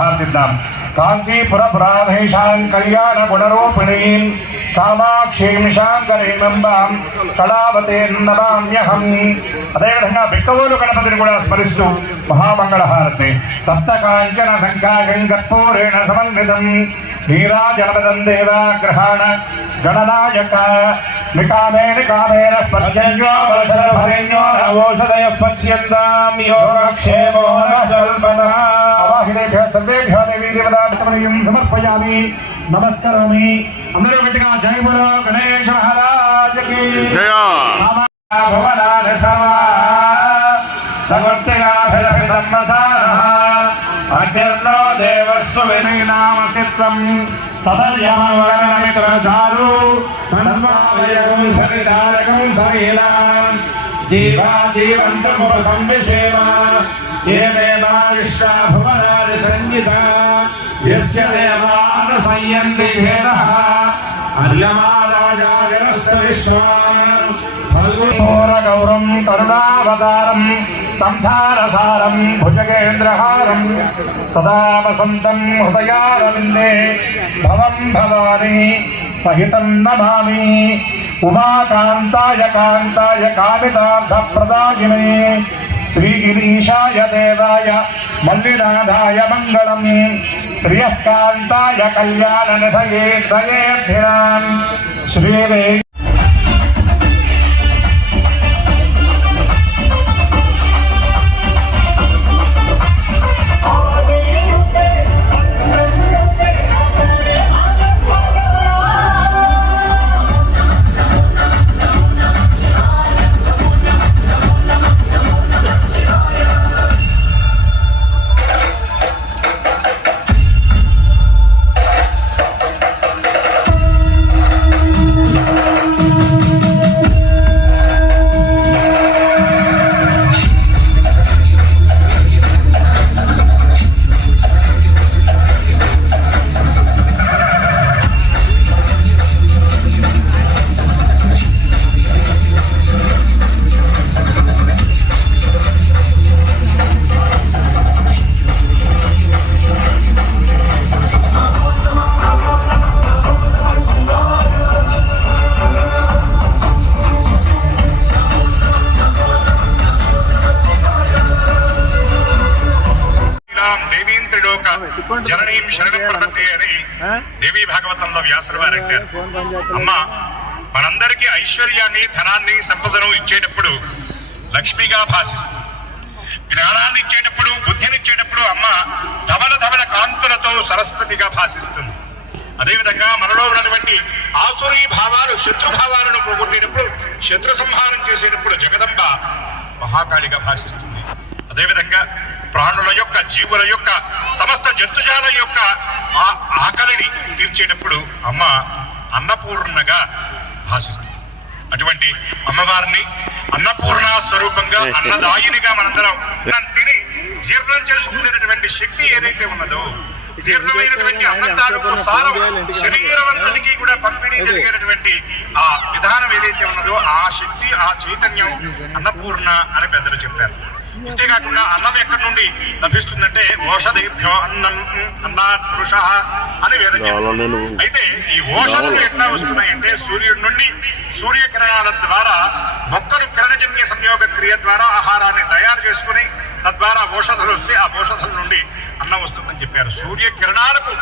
హార్దిద్దాం. కాంచీపురపురాధేశాం కళ్యాణ గుణరూపిణీం కామాక్షీం శాంకరీంబాం కళావతీం నమామ్యహం. అదేవిధంగా బిక్కవోలు గణపతిని కూడా స్మరిస్తూ మహామంగళహారతి. తప్త కాంచన సంఖ్యాగం కర్పూరేణ సమన్వితం నీరాజనపదం దేవాగ్రహాణ గణనాయక నికామే నికామేన పర్జన్యో వరసరభరేణ్యో నవోషధయ పశ్యంతాం యోగక్షేమో నల్పనః. అవాహినేభ్యः సర్వేభ్యः దేవీ దేవతామయం సమర్పయామి, నమస్కరోమి. అందరూ గట్టిగా జై బోలో గణేశ మహారాజకి జయ. భవనాని సర్వా సమర్థయాభిరభిధర్మసారః అగ్నిర్నో దేవస్సు వినైనామసిత్వం తదర్యమవరణమిత్రధారు తన్వాయకం సరిదారకం సరీలాం జీవా జీవంతముపసంవిషేమ ఏమేవా విశ్వా భువనాని సంగీతా యస్య దేవా అనుసంయంతి భేదః అర్యమా రాజా జనస్త విశ్వాన్ గౌరం కరుణావతారం సంసారసారం భుజగేంద్రహారం సదా వసంతం హృదయారవిందే భవం భవాని సహితం నమామి. ఉమాకాంతాయ కాంతాయ కామితార్థప్రదాయినే శ్రీగిరీశాయ దేవాయ మల్లినాథాయ మంగళం. శ్రియకాంతాయ కళ్యాణ నిధయే దయేర్ధిరాం శ్రీవే. జననీం శరణం ప్రపత్తి అని దేవీ భాగవతంలో వ్యాసుల వారు అంటారు. అమ్మ మనందరికీ ఐశ్వర్యాన్ని ధనాన్ని సంపదను ఇచ్చేటప్పుడు లక్ష్మిగా భాషిస్తుంది. జ్ఞానాన్ని ఇచ్చేటప్పుడు బుద్ధినిచ్చేటప్పుడు అమ్మ ధవల ధవల కాంతులతో సరస్వతిగా భాషిస్తుంది. అదేవిధంగా మనలో ఉన్నటువంటి ఆసురీ భావాలు శత్రుభావాలను పోగొట్టేటప్పుడు శత్రు సంహారం చేసేటప్పుడు జగదంబ మహాకాళిగా భాషిస్తుంది. అదేవిధంగా ప్రాణుల యొక్క జీవుల యొక్క సమస్త జంతుజాల యొక్క ఆకలిని తీర్చేటప్పుడు అమ్మ అన్నపూర్ణగా భాషిస్తుంది. అటువంటి అమ్మవారిని అన్నపూర్ణ స్వరూపంగా అన్నదాయినిగా మనందరం తిని జీర్ణం చేసుకునేటటువంటి శక్తి ఏదైతే ఉన్నదో, జీర్ణమైనటువంటి అన్నం తాలూకు సారం శరీరవంతుడికి కూడా పంపిణీ జరిగేటటువంటి ఆ విధానం ఏదైతే ఉన్నదో ఆ శక్తి ఆ చైతన్యం అన్నపూర్ణ అని పెద్దలు చెప్పారు. ఇంతేకాకుండా అన్నం ఎక్కడి నుండి లభిస్తుందంటే ఓషధేభ్యో అన్నం అన్నాత్ పురుష అని వేదం. అయితే ఈ ఓషధులు ఎట్లా వస్తున్నాయంటే సూర్యుడి నుండి సూర్యకిరణాల ద్వారా మొక్కలు కిరణజన్య సంయోగ క్రియ ద్వారా ఆహారాన్ని తయారు చేసుకుని తద్వారా ఓషధులు వస్తే ఆ ఓషధుల నుండి అన్నం వస్తుందని చెప్పారు. సూర్యకిరణాలకు